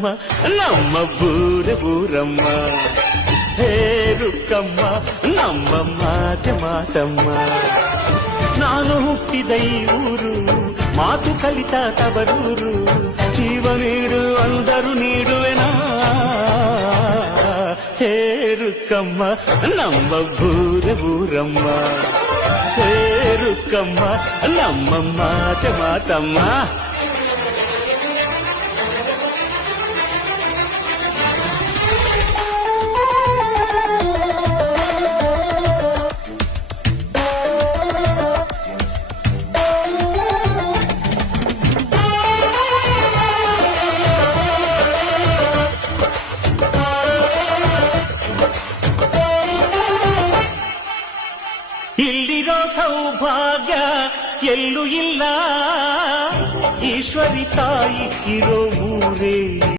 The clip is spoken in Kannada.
ರುಕ್ಕಮ್ಮ ನಮ್ಮ ಊರಮ್ಮ. ಹೇ ರುಕ್ಕಮ್ಮ ನಮ್ಮ ಮಾತಮ್ಮ. ನಾನು ಹುಟ್ಟಿದ ಈ ಊರು ಮಾತು ಕಲಿತ ತವರೂರು. ಜೀವ ನೀಡು ಅಂದರು ನೀಡುವೆನಾ. ಹೇ ರುಕ್ಕಮ್ಮ ನಮ್ಮ ಊರಮ್ಮ. ಹೇ ರುಕ್ಕಮ್ಮ ನಮ್ಮ ಮಾತಮ್ಮ. ಇಲ್ಲಿರೋ ಸೌಭಾಗ್ಯ ಎಲ್ಲೂ ಇಲ್ಲ. ಈಶ್ವರಿ ತಾಯಿ ಇರೋ ಊರೇ